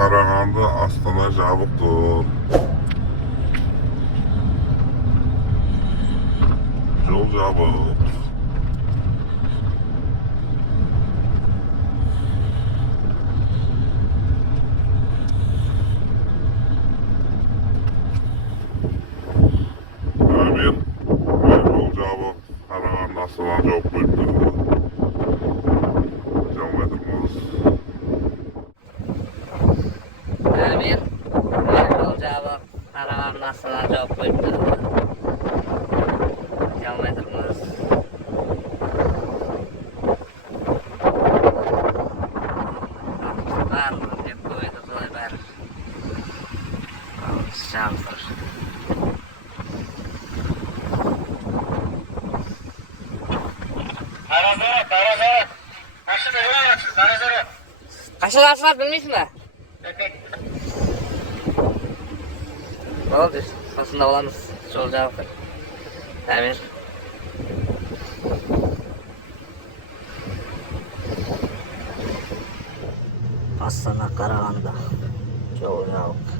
Karaganda Astana Jabık'tır. Yol Jabık. Bir yol Jabık. Karaganda Astana Jabık'tır. Kilometrimiz. Amin. Yol Jabık. Karaganda Astana Jabık'tır. Kilometrimiz. Var mı? Hep koydu koylar. Şanslar. Karazara. Kaşı da yola açın, Karazara. Kaçın asfalt bilmiş mi? Evet. Ne oldu? Aslında olamaz. Sol cevap ver. Emir. Astana Karaganda. Yol cevap.